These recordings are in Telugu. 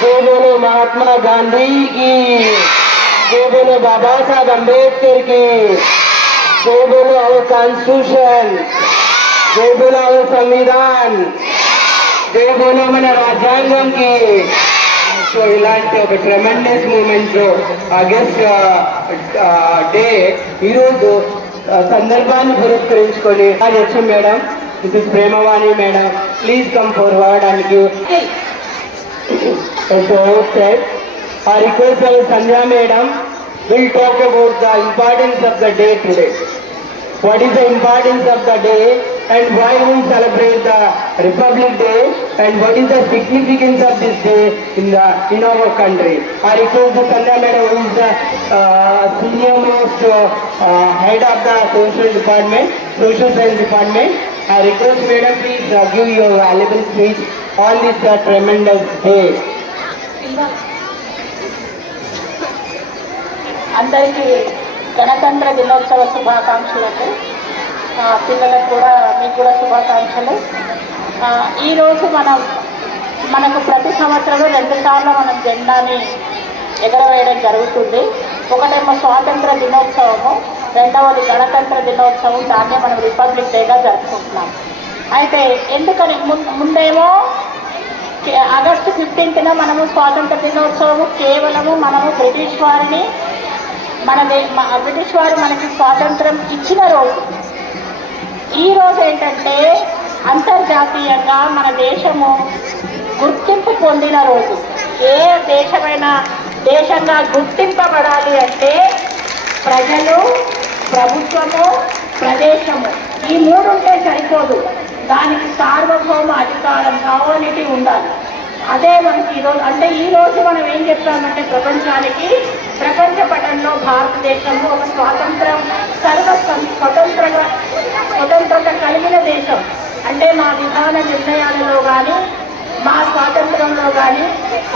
जय बोलो महात्मा गांधी की, जय बोलो बाबा साहब अम्बेडकर की, जय बोलो our constitution, जय बोलो our संविधान, जय बोलो మన రాజ్యాంగం की. సో ఇలాంటి ఒక ట్రెమెండస్ మూమెంట్ లో ఆగస్ట్ డే ఈరోజు సందర్భాన్ని పురస్కరించుకొని HM madam, Mrs Premavani madam, please come forward and give. At the outset, I request our Sandhya madam will talk about the importance of the day today. What is the importance of the day and why we celebrate the Republic Day and what is the significance of this day in our country. I request the Sandhya madam, who is the senior most head of the social science department. I request madam, please give your valuable speech on this tremendous day. అందరికీ గణతంత్ర దినోత్సవ శుభాకాంక్షలు. పిల్లలకు కూడా మీకు కూడా శుభాకాంక్షలు. ఈరోజు మనకు ప్రతి సంవత్సరం 2 సార్లు మనం జెండాని ఎగరవేయడం జరుగుతుంది. ఒకటేమో స్వాతంత్ర దినోత్సవము, రెండవది గణతంత్ర దినోత్సవం. దాన్నే మనం రిపబ్లిక్ డేగా జరుపుకుంటున్నాం. అయితే ఎందుకని ముందేమో ఆగస్టు 15న మనము స్వాతంత్ర దినోత్సవము కేవలము మనము బ్రిటిష్ వారు మనకి స్వాతంత్రం ఇచ్చిన రోజు. ఈరోజు ఏంటంటే అంతర్జాతీయంగా మన దేశము గుర్తింపు పొందిన రోజు. ఏ దేశమైనా దేశంగా గుర్తింపబడాలి అంటే ప్రజలు, ప్రభుత్వము, ప్రదేశము ఈ 3 ఉంటే సరిపోదు. దానికి సార్వభౌమ అధికారం, అథారిటీ ఉండాలి. అదే మనకి ఈరోజు అంటే ఈరోజు మనం ఏం చెప్తామంటే ప్రపంచానికి, ప్రపంచ పటంలో భారతదేశము ఒక స్వతంత్రత కలిగిన దేశం. అంటే మా విధాన నిర్ణయాలలో కానీ మా స్వాతంత్రంలో కానీ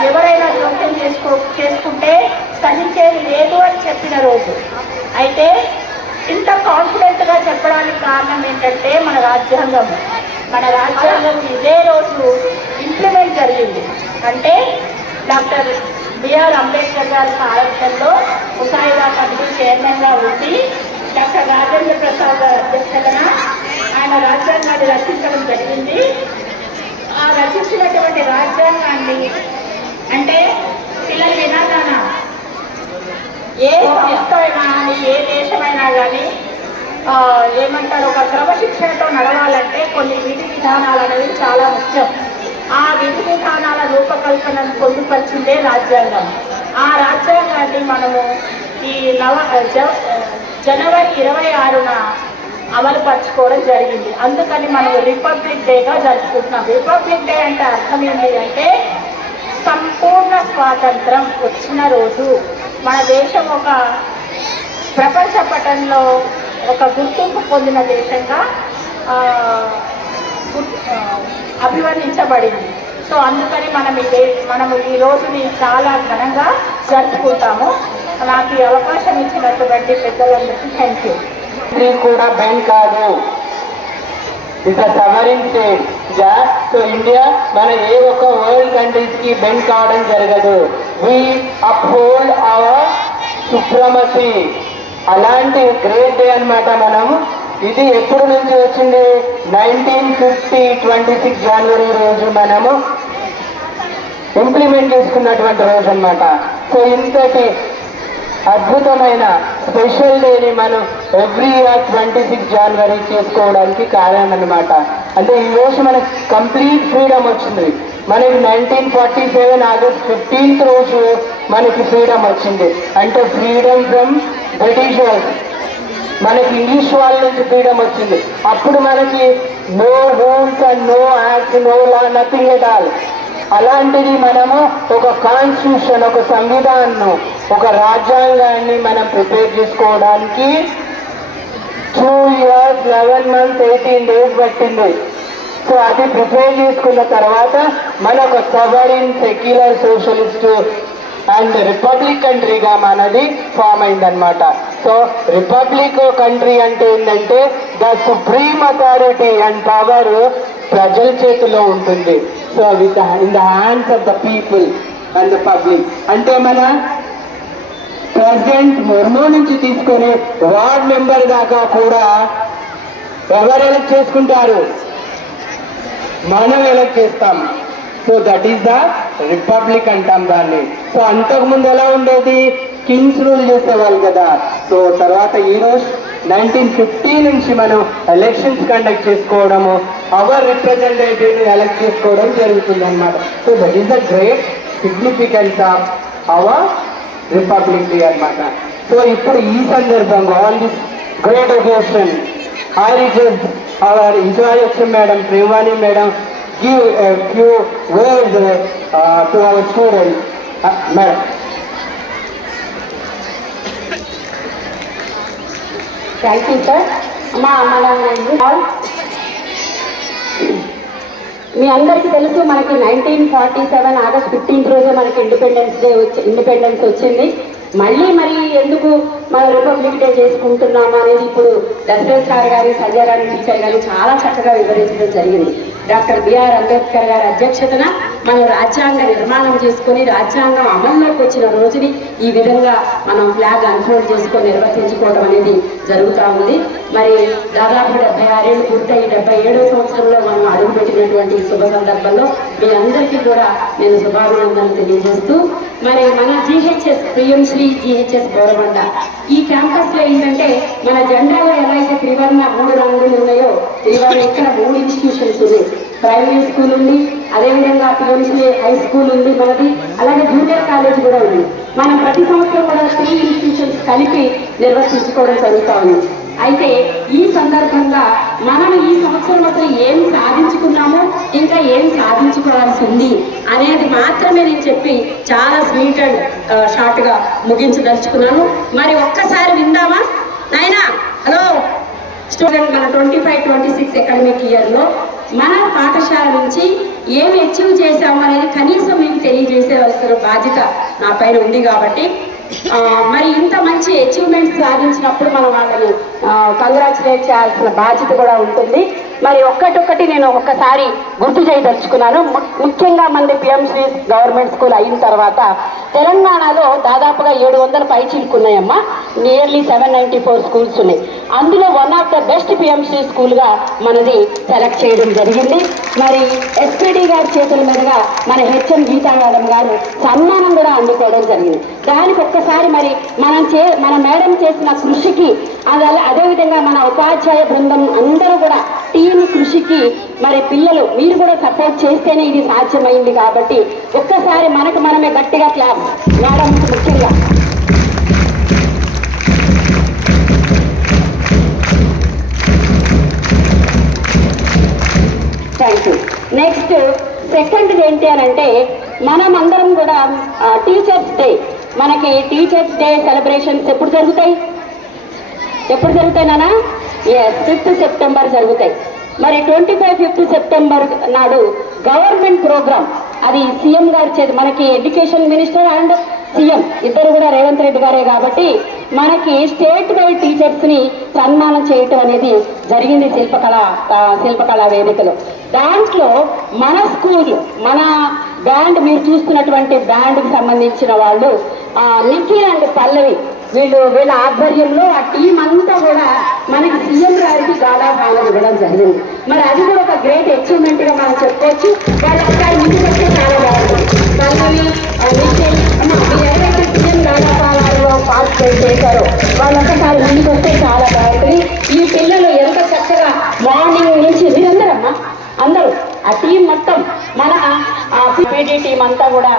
ఎవరైనా జోక్యం చేసుకుంటే సహించేది లేదు అని చెప్పిన రోజు. అయితే ఇంత కాన్ఫిడెంట్గా చెప్పడానికి కారణం ఏంటంటే మన రాజ్యాంగం ఇదే రోజు ఇంప్లిమెంట్ జరిగింది. అంటే డాక్టర్ బిఆర్ అంబేద్కర్ గారి సారథ్యంలో ముసాయిదా కమిటీ చైర్మన్గా ఉండి డాక్టర్ రాజేంద్ర ప్రసాద్ గారి అధ్యక్షతన ఆయన రాజ్యాంగాన్ని రచించడం జరిగింది. ఆ రచించినటువంటి రాజ్యాంగాన్ని అంటే పిల్లలు వినాలన్నా ఏ సంస్థ అయినా కానీ ఏ దేశమైనా కానీ ఏమంటారు, ఒక క్రమశిక్షణతో నడవాలంటే కొన్ని విధి విధానాలు అనేవి చాలా ముఖ్యం. ఆ విధి విధానాల రూపకల్పనను పొందుపరిచిందే రాజ్యాంగం. ఆ రాజ్యాంగాన్ని మనము ఈ జనవరి 26న అమలుపరచుకోవడం జరిగింది. అందుకని మనం రిపబ్లిక్ డేగా జరుపుకుంటున్నాం. రిపబ్లిక్ డే అంటే అర్థం ఏంటి అంటే సంపూర్ణ స్వాతంత్రం వచ్చిన రోజు. మన దేశం ఒక ప్రపంచ పటంలో ఒక గుర్తింపు పొందిన దేశంగా అభివర్ణించబడింది. సో అందుకని మనము ఈ రోజుని చాలా ఘనంగా జరుపుకుంటాము. నాకు ఈ అవకాశం ఇచ్చినటువంటి పెద్దలందరికీ థ్యాంక్ యూ. కూడా బెండ్ కాదు, it's a సవరిన్ state. So India మన ఏ ఒక్క వరల్డ్ కంట్రీస్ కి బెండ్ కావడం జరగదు. వి అప్హోల్డ్ అవర్ సుప్రమసీ. అలాంటి గ్రేట్ డే అనమాట. మనం ఇది ఎప్పుడు నుంచి వచ్చింది? 1950 26 జనవరి రోజు మనము ఇంప్లిమెంట్ చేసుకున్నటువంటి రోజు అనమాట. సో ఇంతటి అద్భుతమైన స్పెషల్ డేని మనం ఎవ్రీ ఇయర్ 26 జనవరి చేసుకోవడానికి కారణం అనమాట. అంటే ఈ రోజు మనకు కంప్లీట్ ఫ్రీడమ్ వచ్చింది. మనకి 1947 ఆగస్ట్ 15th రోజు మనకి ఫ్రీడమ్ వచ్చింది. అంటే ఫ్రీడమ్ ఫ్రమ్ బ్రిటిషర్స్. మనకి ఇంగ్లీష్ వాళ్ళ నుంచి ఫ్రీడమ్ వచ్చింది. అప్పుడు మనకి no rules and no act, no law, nothing at all. అలాంటిది మనము ఒక కాన్స్టిట్యూషన్, ఒక సంవిధానం, ఒక రాజ్యాంగాన్ని మనం ప్రిపేర్ చేసుకోవడానికి 2 years 11 months 18 days పట్టింది. సో అది ప్రిపేర్ చేసుకున్న తర్వాత మనకు sovereign secular socialist and republic కంట్రీగా మనది ఫామ్ అయిందనమాట. సో రిపబ్లిక్ కంట్రీ అంటే ఏంటంటే the supreme authority and power ప్రజల చేతిలో ఉంటుంది. So in the hands of the people. And the public. అంటే మన ప్రెసిడెంట్ ముర్ము నుంచి తీసుకొని వార్డ్ మెంబర్ దాకా కూడా ఎవరు ఎలక్ట్ చేసుకుంటారు? మనం ఎలక్ట్ చేస్తాం. So that is the republic అంటాం దాన్ని. సో అంతకుముందు ఎలా ఉండేది? కింగ్స్ రూల్ చేసేవాళ్ళు కదా. సో తర్వాత ఈరోజు 1950 నుంచి మనం ఎలక్షన్స్ కండక్ట్ చేసుకోవడము, అవర్ రిప్రజెంటేటివ్ ఎలక్ట్ చేసుకోవడం జరుగుతుంది అన్నమాట. So that is the great significance of our republic day అన్నమాట. సో ఇప్పుడు ఈ సందర్భంగా on this great occasion I request our Introduction Madam, Premwani Madam, give a few words to our students. Madam. Thank you, sir. మీ అందరికీ తెలుసు, మనకి 1947 ఆగస్ట్ 15 రోజే మనకి ఇండిపెండెన్స్ వచ్చింది. మళ్ళీ మరి ఎందుకు మనం రిపబ్లిక్ డే చేసుకుంటున్నాము అనేది ఇప్పుడు దశరథ్ సార్ గారు, సంజయ్ రాణి టీచర్ గారు చాలా చక్కగా వివరించడం జరిగింది. డాక్టర్ బిఆర్ అంబేద్కర్ గారి అధ్యక్షతన మనం రాజ్యాంగ నిర్మాణం చేసుకొని రాజ్యాంగం అమల్లోకి వచ్చిన రోజుని ఈ విధంగా మనం ఫ్లాగ్ అన్ఫోల్డ్ చేసుకొని నిర్వర్తించుకోవడం అనేది జరుగుతూ ఉంది. మరి దాదాపు 76 ఏళ్ళు పూర్తయి 77వ సంవత్సరంలో మనం అడుగుపెట్టినటువంటి శుభ సందర్భంలో మీ అందరికీ కూడా నేను శుభాభినందనలు తెలియజేస్తూ, మరి మన జిహెచ్ఎస్ ప్రియంశ్రీ జిహెచ్ఎస్ బోరబండ ఈ క్యాంపస్లో ఏంటంటే మన జెండాలో ఎలా అయితే త్రివర్ణ 3 రంగులు ఉన్నాయో త్రివర్ణ ఇక్కడ 3 ఇన్స్టిట్యూషన్స్ ఉన్నాయి. ప్రైమరీ స్కూల్ ఉంది, అదేవిధంగా పిఎంసీ హై స్కూల్ ఉంది మనది, అలాగే జూనియర్ కాలేజ్ కూడా ఉంది. మనం ప్రతి సంవత్సరం కూడా 3 ఇన్స్టిట్యూషన్స్ కలిపి నిర్వర్తించుకోవడం జరుగుతూ ఉంది. అయితే ఈ సందర్భంగా మనం ఈ సంవత్సరం అసలు ఏం సాధించుకున్నామో ఇంకా ఏం సాధించుకోవాల్సి ఉంది అనేది మాత్రమే నేను చెప్పి చాలా స్వీట్ అండ్ షార్ట్గా ముగించదలుచుకున్నాను. మరి ఒక్కసారి విందామా నాయనా? హలో స్టూడెంట్, మన 25-26 అకాడమిక్ ఇయర్లో మన పాఠశాల నుంచి ఏమి అచీవ్ చేశాము అనేది కనీసం మీకు తెలియజేసేవలసిన బాధ్యత నా పైన ఉంది. కాబట్టి మరి ఇంత మంచి అచీవ్మెంట్స్ సాధించినప్పుడు మనం వాళ్ళని కంగ్రాచులేట్ చేయాల్సిన బాధ్యత కూడా ఉంటుంది. మరి ఒక్కటొక్కటి నేను ఒక్కసారి గుర్తు చేయదలుచుకున్నాను. ముఖ్యంగా మనది పిఎంసీ గవర్నమెంట్ స్కూల్ అయిన తర్వాత తెలంగాణలో దాదాపుగా 700 పైచీలుకున్నాయమ్మా. నియర్లీ 794 స్కూల్స్ ఉన్నాయి. అందులో one of the best PMC స్కూల్గా మనది సెలెక్ట్ చేయడం జరిగింది. మరి ఎస్పీడీ గారి చేతుల మీదుగా మన హెచ్ఎం గీతా మేడం గారు సన్మానం కూడా అందుకోవడం జరిగింది. దానికి ఒక్కసారి మరి మన మేడం చేసిన కృషికి అదేవిధంగా మన ఉపాధ్యాయ బృందం అందరూ కూడా టీం కృషికి మరి పిల్లలు మీరు కూడా సపోర్ట్ చేస్తేనే ఇది సాధ్యమైంది. కాబట్టి ఒక్కసారి మనకు మనమే గట్టిగా క్లాస్ మేడం ముఖ్యంగా. Thank you. నెక్స్ట్ సెకండ్ ఏంటి అని అంటే మనం అందరం కూడా టీచర్స్ డే, మనకి టీచర్స్ డే సెలబ్రేషన్స్ ఎప్పుడు జరుగుతాయి నానా? 5th సెప్టెంబర్ జరుగుతాయి. మరి 5th సెప్టెంబర్ నాడు గవర్నమెంట్ ప్రోగ్రామ్, అది సీఎం గారి చేతి, మనకి ఎడ్యుకేషన్ మినిస్టర్ అండ్ సీఎం ఇద్దరు కూడా రేవంత్ రెడ్డి గారే కాబట్టి మనకి స్టేట్ వైడ్ టీచర్స్ని సన్మానం చేయటం అనేది జరిగింది శిల్పకళా వేదికలో. దాంట్లో మన స్కూల్, మన బ్యాండ్, మీరు చూస్తున్నటువంటి బ్యాండ్కి సంబంధించిన వాళ్ళు నిఖిల్ అండ్ పల్లవి వీళ్ళ ఆధ్వర్యంలో ఆ టీం అంతా కూడా మనకి సీఎం గారికి గాడా భావన ఇవ్వడం జరిగింది. మరి అది కూడా ఒక గ్రేట్ అచీవ్మెంట్ గా మనం చెప్పుకోవచ్చు. వాళ్ళు ఒకసారి ముందుకు వస్తే చాలా బాగుంటుంది. పల్లవి, నిఖిల్ ఎవరైతే సీఎం గాడా భావనలో పార్టిసిపేట్ చేశారో వాళ్ళు ఒకసారి ముందుకు వస్తే చాలా బాగుంటుంది. ఈ పిల్లలు ఎంత చక్కగా మార్నింగ్ నుంచి మీరందరమ్మా అందరూ ఆ టీం మొత్తం మన పీడీ టీం అంతా కూడా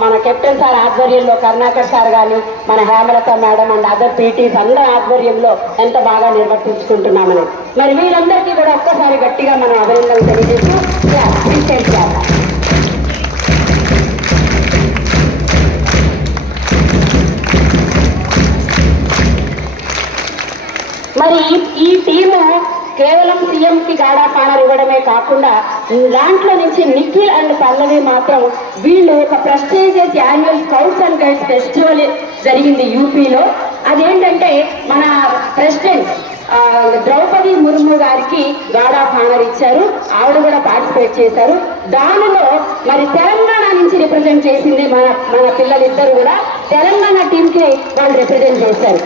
మన కెప్టెన్ సార్ ఆధ్వర్యంలో, కరుణాకర్ సార్ కానీ, మన Hemalatha madam and other PTs అందరి ఆధ్వర్యంలో ఎంత బాగా నిర్వర్తించుకుంటున్నామని మరి వీళ్ళందరికీ కూడా ఒక్కసారి గట్టిగా మనం అభినందనలు తెలియజేస్తూ మరి ఈ టీము కేవలం సీఎంకి గాడా పానర్ ఇవ్వడమే కాకుండా దాంట్లో నుంచి నిఖిల్ అండ్ పల్లవి మాత్రం వీళ్ళు ఒక prestigious annual scouts and guides festival జరిగింది యూపీలో. అదేంటంటే మన ప్రెసిడెంట్ ద్రౌపది ముర్ము గారికి గాడా పానర్ ఇచ్చారు, ఆవిడ కూడా పార్టిసిపేట్ చేశారు. దానిలో మరి తెలంగాణ నుంచి రిప్రజెంట్ చేసింది మన పిల్లలిద్దరు కూడా తెలంగాణ టీంకి వాళ్ళు రిప్రజెంట్ చేశారు.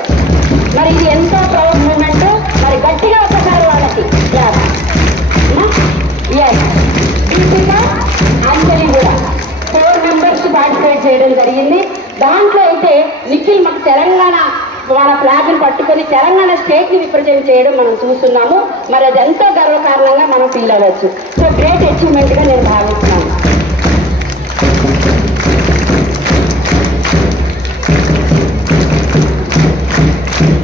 మరి ఇది ఎంతో ప్రౌడ్ మూమెంట్. మరి గట్టిగా ఒకసారి వాళ్ళకి దీపిక అంజలి కూడా 4 మెంబర్స్ పార్టిసిపేట్ చేయడం జరిగింది. దాంట్లో అయితే నిఖిల్ మాకు తెలంగాణ మన ఫ్లాగ్ని పట్టుకొని తెలంగాణ స్టేట్ని రిప్రజెంట్ చేయడం మనం చూస్తున్నాము. మరి అది ఎంతో గర్వకారణంగా మనం ఫీల్ అవ్వచ్చు. సో గ్రేట్ అచీవ్మెంట్గా నేను భావిస్తున్నాను.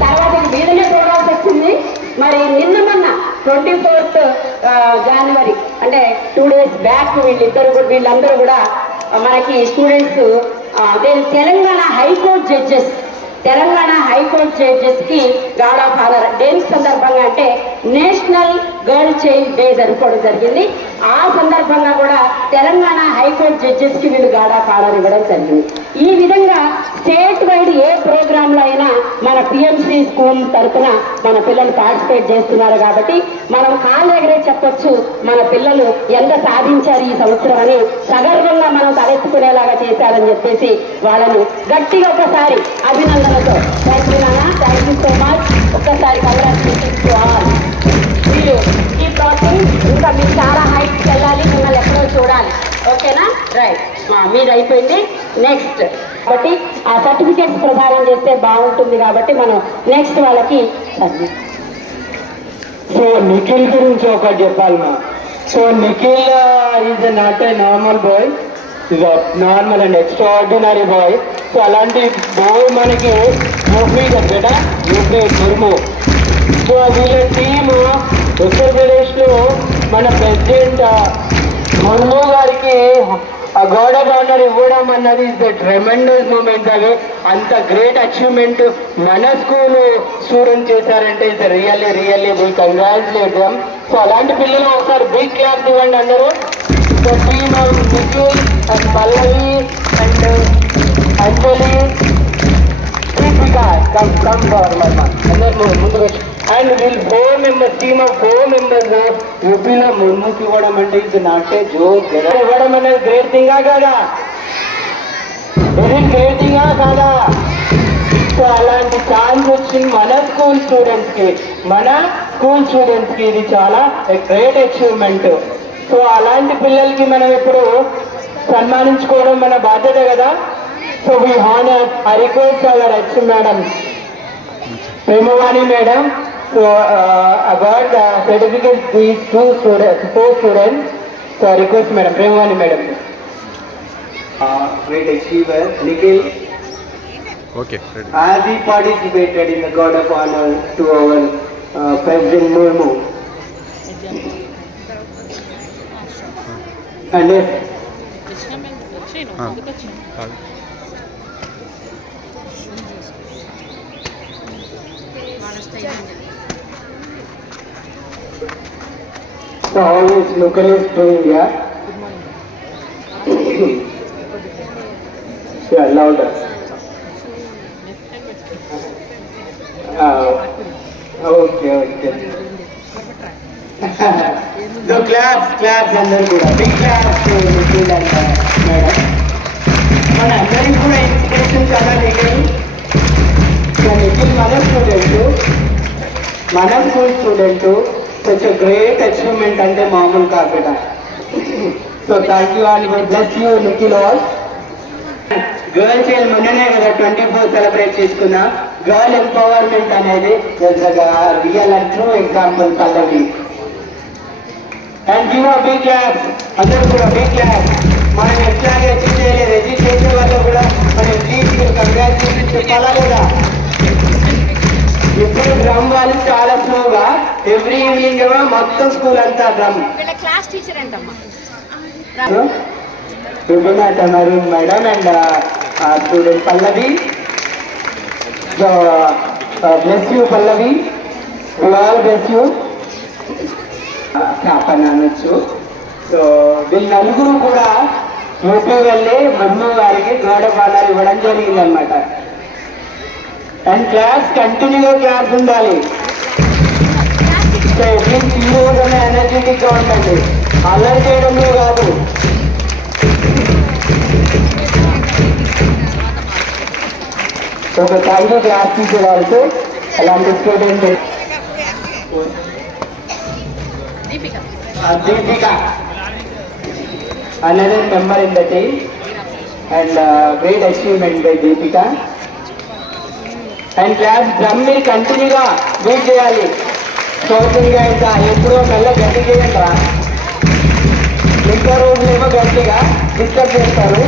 తర్వాత వీడియో చూడాల్సి వచ్చింది. మరి నిన్న మొన్న 24th జనవరి అంటే 2 days బ్యాక్ వీళ్ళందరూ కూడా మనకి స్టూడెంట్స్ తెలంగాణ హైకోర్టు జడ్జెస్కి గార్డ్ ఆఫ్ ఆనర్ దేని సందర్భంగా అంటే నేషనల్ గర్ల్ చైల్డ్ డే జరుపుకోవడం జరిగింది. ఆ సందర్భంగా కూడా తెలంగాణ హైకోర్టు జడ్జెస్కి వీళ్ళు గార్డ్ ఆఫ్ ఆనర్ ఇవ్వడం జరిగింది. ఈ విధంగా స్టేట్ వైడ్ ఏ ప్రోగ్రాంలో అయినా మన పిఎంసి స్కూల్ తరఫున మన పిల్లలు పార్టిసిపేట్ చేస్తున్నారు కాబట్టి మనం కాళ్ళు ఎగరే చెప్పొచ్చు మన పిల్లలు ఎంత సాధించారు ఈ సంవత్సరం అని సగర్వంగా మనం తలెత్తుకునేలాగా చేశారని చెప్పేసి వాళ్ళని గట్టిగా ఒకసారి అభినందనతో థ్యాంక్ యూ సో మచ్. ఒక్కసారి కంగ్రాచులేషన్స్ టు ఆల్. మీరు ఈ ప్రాసెస్ ఇంకా మీరు చాలా హైట్స్కి వెళ్ళాలి, మిమ్మల్ని ఎక్కడో చూడాలి. ఓకేనా? రైట్, మీది అయిపోయింది. నెక్స్ట్ కాబట్టి ఆ సర్టిఫికేట్స్ ప్రదానం చేస్తే బాగుంటుంది కాబట్టి మనం నెక్స్ట్ వాళ్ళకి సో నిఖిల్ గురించి ఒకటి చెప్పాలి మా. So Nikhil is not a normal boy, is normal and extraordinary boy. So అలాంటి బాయ్ మనకి యూపీ కదా, యూపీ ముర్ము. సో వీళ్ళ టీము ఉత్తరప్రదేశ్లో మన ప్రెసిడెంట్ ముర్ము గారికి గార్డ్ ఆఫ్ ఆనర్ ఇవ్వడం అన్నది ఇస్ ద ట్రెమెండస్ మూమెంట్. అది అంత గ్రేట్ అచీవ్మెంట్ మన స్కూల్ స్టూడెంట్ చేశారంటే it's really will congratulate them. So అలాంటి పిల్లలు ఒకసారి బిగ్ క్లాస్ ఇవ్వండి అందరూ. So team of Nikhil and Pallavi and Anjali Deepika come forward అందరూ ముందుకు. అండ్ వీళ్ళు 4 members, టీమ్ ఆఫ్ 4 members యూపీలో ముర్ముకి ఇవ్వడం అంటే ఇది నాటే జోక్. ఇవ్వడం అనేది గ్రేట్ థింగా కాదా? ఇది గ్రేట్ థింగా కాదా? సో అలాంటి ఛాన్స్ వచ్చింది మన స్కూల్ స్టూడెంట్స్కి ఇది చాలా గ్రేట్ అచీవ్మెంట్. సో అలాంటి పిల్లలకి మనం ఇప్పుడు సన్మానించుకోవడం మన బాధ్యత కదా. So we honour I request our H madam Premavani madam to award the certificate these 4 students. So I request madam, Premavani madam. Great achiever, Nikhil. Okay, ready. As he participated in the guard of honor to our President Murmu. And yes. So how is localist doing here? Yeah, louder. Okay. So claps అందరు కూడా big claps to Nikhil and madam. మన అందరికి కూడా ఇన్స్పిరేషన్ చాలా నిఖిల్. నిఖిల్ మన school student such great achievement అంటే మామూలు కాకుండా. So thank you all, bless you Nikhil all. Girl child మొన్ననే కదా 24 సెలబ్రేట్ చేసుకున్నా. గర్ల్ ఎంపవర్మెంట్ అనేది real and true example Pallavi. And give a big clap, అందరూ కూడా బిగ్ క్లాప్. మనం ఎట్లాగే అచీవ్ చేయలేదు, అచీవ్ చేసే వాళ్ళు కూడా మనం ప్లీజ్ కంగ్రాచులేషన్ చెప్పాలా లేదా? ఇప్పుడు డ్రమ్ వాళ్ళు చాలా స్లోగా ఎవ్రీ ఈవినింగ్ మొత్తం స్కూల్ అంతా డ్రమ్. క్లాస్ టీచర్ ఏంటమ్మా Arun madam and student Pallavi. So bless you Pallavi, we all bless you. అనొచ్చు. సో వీళ్ళు నలుగురు కూడా యూపీ వెళ్ళి మమ్మ గారికి గార్డ్ ఆఫ్ ఆనర్ ఇవ్వడం జరిగిందనమాట. అండ్ క్లాస్ కంటిన్యూగా క్లాస్ ఉండాలి. సో ఈ రోజున ఎనర్జెటిక్గా ఉండండి, అల్లరి చేయడంలో కాదు. ఒక thank you class teacher also. అలాంటి student Deepika another member in the team and great achievement by Deepika. And class drum మీరు కంటిన్యూగా వెయిట్ చేయాలి. షోకింగ్గా ఇంకా ఎప్పుడో మెల్ల గట్టి చేయండి రా. ఇంకా రోజులేమో గట్టిగా డిస్టర్బ్ చేస్తారు.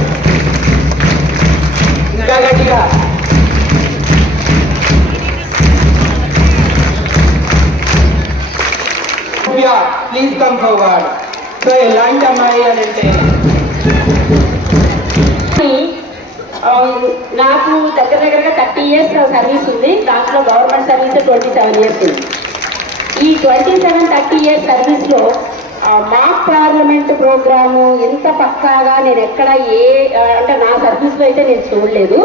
ఇంకా గట్టిగా ప్లీజ్ కమ్ ఫార్వర్డ్. సో ఎలాంటి అమ్మాయి అని అంటే నాకు దగ్గరగా 30 years సర్వీస్ ఉంది. దాంట్లో గవర్నమెంట్ సర్వీస్ 27 years ఉంది. ఈ 27-30 years సర్వీస్లో మాక్ పార్లమెంట్ ప్రోగ్రాము ఎంత పక్కాగా నేను ఎక్కడ అంటే నా సర్వీస్లో అయితే నేను చూడలేదు.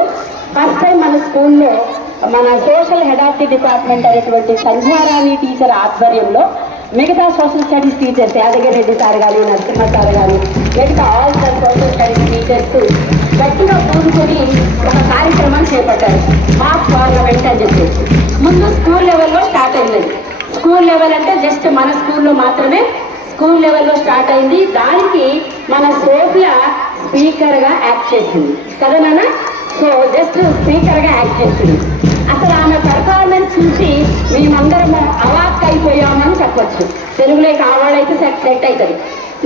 ఫస్ట్ టైం మన స్కూల్లో మన social head of the department అనేటువంటి సంధ్యారాణి టీచర్ ఆధ్వర్యంలో మిగతా social studies teachers Yadagiri Reddy sir గారు, నరసింహ సార్ గారు, మిగతా all sir social studies teachers గట్టిగా కూడుకొని ఒక కార్యక్రమం చేపట్టారు, మాక్ పార్లమెంట్ అని చెప్పేసి. ముందు స్కూల్ లెవెల్లో స్టార్ట్ అయింది. స్కూల్ లెవెల్ అంటే జస్ట్ మన స్కూల్లో మాత్రమే స్కూల్ లెవెల్లో స్టార్ట్ అయింది. దానికి మన సోఫియా స్పీకర్గా యాక్ట్ చేసింది కదా నాన్న. సో జస్ట్ స్పీకర్గా యాక్ట్ చేసింది. అసలు ఆమె పర్ఫార్మెన్స్ చూసి మేమందరము అవాక్ అయిపోయామని చెప్పొచ్చు. తెలుగులో కావాలైతే సెట్ అవుతుంది.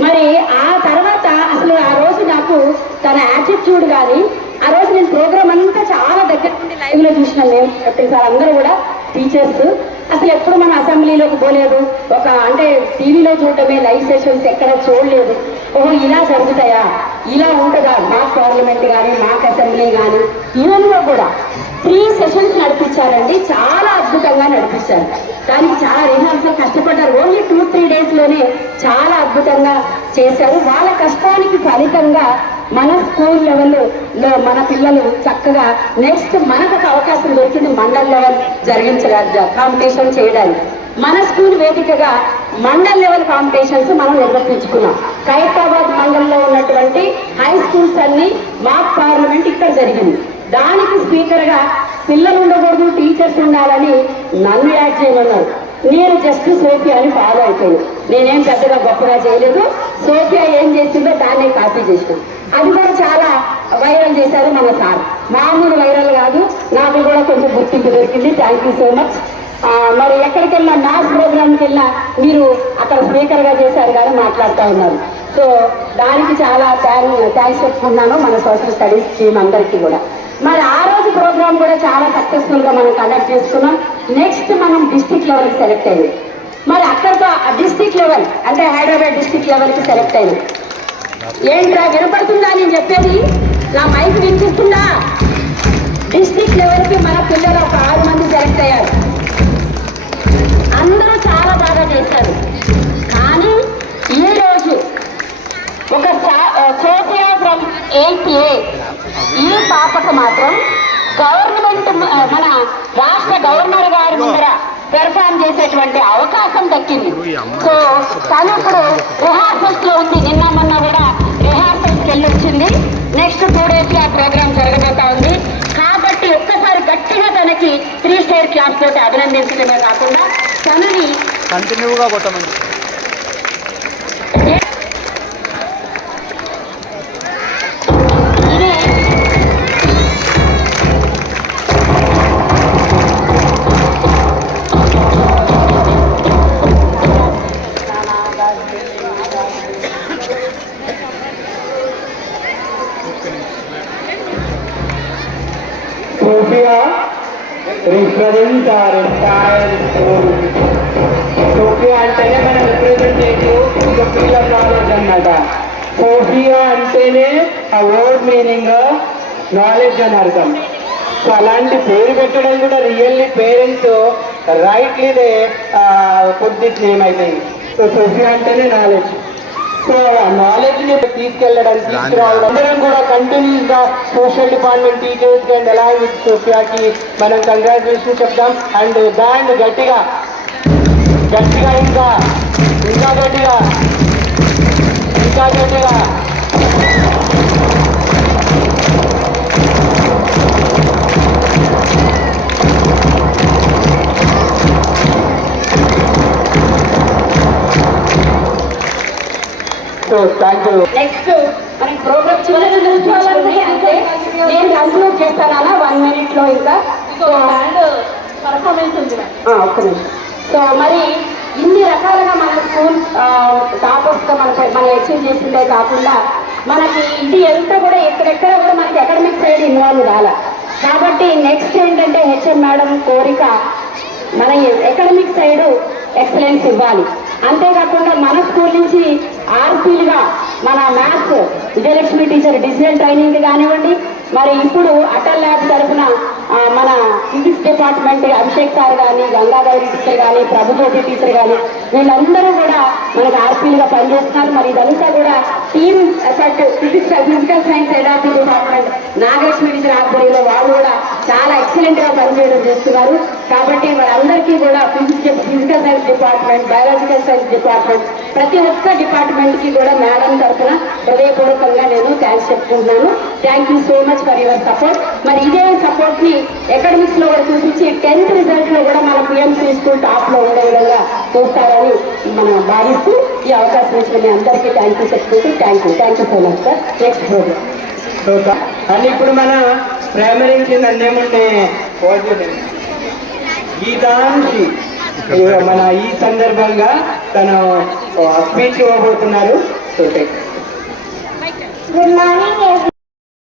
మరి ఆ తర్వాత అసలు ఆ రోజు నాకు తన యాటిట్యూడ్ కానీ ఆ రోజు నేను ప్రోగ్రామ్ అంతా చాలా దగ్గర నుండి లైవ్లో చూసినాను. మేము ప్రతిసారి అందరూ కూడా టీచర్స్ అసలు ఎప్పుడు మన అసెంబ్లీలోకి పోలేదు. అంటే టీవీలో చూడటమే, లైవ్ సెషన్స్ ఎక్కడ చూడలేదు. ఓహో ఇలా జరుగుతాయా, ఇలా ఉంటుందా మాక్ పార్లమెంట్ కానీ మాక్ అసెంబ్లీ కానీ. ఈవెన్లో కూడా 3 sessions నడిపించారండి. చాలా అద్భుతంగా నడిపించారు. దానికి చాలా రిహార్సల్ కష్టపడ్డారు. ఓన్లీ 2-3 daysలోనే చాలా అద్భుతంగా చేశారు. వాళ్ళ కష్టానికి ఫలితంగా మన స్కూల్ లెవెల్లో మన పిల్లలు చక్కగా నెక్స్ట్ మనకు ఒక అవకాశం దొరికింది మండల్ లెవెల్ కాంపిటీషన్ చేయడానికి. మన స్కూల్ వేదికగా మండల్ లెవెల్ కాంపిటీషన్స్ మనం నిర్వర్తించుకున్నాం. ఖైరతాబాద్ మండలంలో ఉన్నటువంటి హై స్కూల్స్ అన్ని మాక్ పార్లమెంట్ ఇక్కడ జరిగింది. దానికి స్పీకర్గా పిల్లలు ఉండకూడదు, టీచర్స్ ఉండాలని నన్ను యాడ్ చేయమన్నారు. నేను జస్ట్ సోఫియాని ఫాలో అయిపోయాను. నేనేం పెద్దగా గొప్పగా చేయలేదు. సోఫియా ఏం చేసిందో దాన్నే కాపీ చేసినాను. అది కూడా చాలా వైరల్ చేశారు మన సార్. మామూలు వైరల్ కాదు, నాకు కూడా కొంచెం గుర్తింపు దొరికింది. Thank you so much. మరి ఎక్కడికి వెళ్ళినా మ్యాథ్స్ ప్రోగ్రామ్కి వెళ్ళినా మీరు అక్కడ స్పీకర్గా చేశారు కానీ మాట్లాడుతూ ఉన్నారు. సో దానికి చాలా థ్యాంక్స్ చెప్పుకున్నాను మన సోషల్ స్టడీస్ టీమ్ అందరికీ కూడా. మరి ఆ రోజు ప్రోగ్రామ్ కూడా చాలా సక్సెస్ఫుల్గా మనం కండక్ట్ చేసుకున్నాం. నెక్స్ట్ మనం డిస్ట్రిక్ట్ లెవెల్కి సెలెక్ట్ అయ్యింది. మరి అక్కడితో డిస్ట్రిక్ట్ లెవెల్ అంటే హైదరాబాద్ డిస్ట్రిక్ట్ లెవెల్కి సెలెక్ట్ అయింది. ఏంట్రా వినపడుతుందా నేను చెప్పేది? నా మైక్ వినిపిస్తుందా? డిస్ట్రిక్ట్ లెవెల్కి మన పిల్లలు ఒక 6 మంది సెలెక్ట్ అయ్యారు. అందరూ చాలా బాగా చేశారు. కానీ ఈరోజు ఒక సోఫియా ఫ్రమ్ 8th A ఈ పాపకు మాత్రం గవర్నమెంట్ మన రాష్ట్ర గవర్నర్ గారి ముందర పెర్ఫార్మ్ చేసేటువంటి అవకాశం దక్కింది. సో తను ఇప్పుడు రిహార్సల్స్ లో ఉంది. నిన్న మొన్న కూడా రిహార్సల్స్కి వెళ్ళి వచ్చింది. నెక్స్ట్ 2 days ఆ ప్రోగ్రామ్ జరగబోతా ఉంది. కాబట్టి ఒక్కసారి గట్టిగా తనకి 3 star క్లాస్ తోటి అభినందించడమే కాకుండా తనని కంటిన్యూగా కొట్టమండి. Sophia represents our entire school. Sophia అంటేనే మన రిప్రజెంటేటివ్ ఇంకా ఫీల్ ఆఫ్ నాలెడ్జ్ అన్నమాట. సోఫియా అంటేనే ఆ వర్డ్ మీనింగ్ నాలెడ్జ్ అని అర్థం. సో అలాంటి పేరు పెట్టడం కూడా really parents rightly they put this name అయిపోయింది. సో సోఫియా అంటేనే నాలెడ్జ్. సో నాలెడ్జ్ ని తీసుకెళ్ళడానికి తీసుకురావడం అందరం కూడా కంటిన్యూస్ గా social department teachers and along with సోఫియాకి మనం కంగ్రాచులేషన్ చెప్తాం. అండ్ బ్యాండ్ గట్టిగా గట్టిగా ఇంకా ఇంకా గట్టిగా ఇంకా గట్టిగా మనకి ప్రోగ్రామ్ చిన్న చిన్న స్పీచ్ ఉన్నాయి. అంటే నేను కన్క్లూడ్ చేస్తానా 1 minute లో ఇంకా. సో పర్ఫార్మెన్స్ ఉంది. ఒక్క నిమిషం. సో మరి ఇన్ని రకాలుగా మన స్కూల్ టాపర్స్గా మన అచీవ్ చేసిందే కాకుండా మనకి ఇది ఎంత కూడా ఎక్కడెక్కడ కూడా మనకి అకాడమిక్ సైడ్ ఇన్వాల్వ్ కాల. కాబట్టి నెక్స్ట్ ఏంటంటే హెచ్ఎం మేడం కోరిక మన అకాడమిక్ సైడ్ ఎక్సలెన్స్ ఇవ్వాలి. అంతేకాకుండా మన స్కూల్ నుంచి ఆర్పీలుగా మన maths Vijayalakshmi teacher digital training కానివ్వండి, మరి ఇప్పుడు అటల్ ల్యాబ్ తరఫున మన ఫిజిక్స్ డిపార్ట్మెంట్ అభిషేక్ సార్ కానీ, గంగాధరి టీచర్ కానీ, ప్రభుజ్యోతి టీచర్ కానీ వీళ్ళందరూ కూడా మనకు ఆర్పీలుగా పనిచేస్తున్నారు. మరి ఇదంతా కూడా టీమ్ ఎఫర్ట్. ఫిజికల్ సైన్స్ ఎడాప్టీ డిపార్ట్మెంట్ నాగలక్ష్మి టీచర్ ఆధ్వర్యంలో వాళ్ళు కూడా చాలా ఎక్సలెంట్ గా పనిచేయడం చేస్తున్నారు. కాబట్టి వాళ్ళందరికీ కూడా physical science department, biological science department, ప్రతి ఒక్క డిపార్ట్మెంట్ కి కూడా మేడం తరఫున హృదయపూర్వకంగా నేను థ్యాంక్స్ చెప్పుకుంటున్నాను. Thank you so much for your support. మరి ఇదే సపోర్ట్ ని అకాడమిక్స్ లో కూడా చూపించి 10th రిజల్ట్ లో కూడా మన పిఎంసీ స్కూల్ టాప్ లో ఉండే విధంగా చూస్తారని మనం భావిస్తూ ఈ అవకాశం ఇచ్చిన మీ అందరికీ థ్యాంక్ యూ చెప్పుకుంటూ thank you so much sir. Next program అని ఇప్పుడు మన ప్రైమరీ కింద అన్నేముండే గీతాంశి మన ఈ సందర్భంగా తను స్పీచ్ ఇవ్వబోతున్నారు. Good morning, everyone.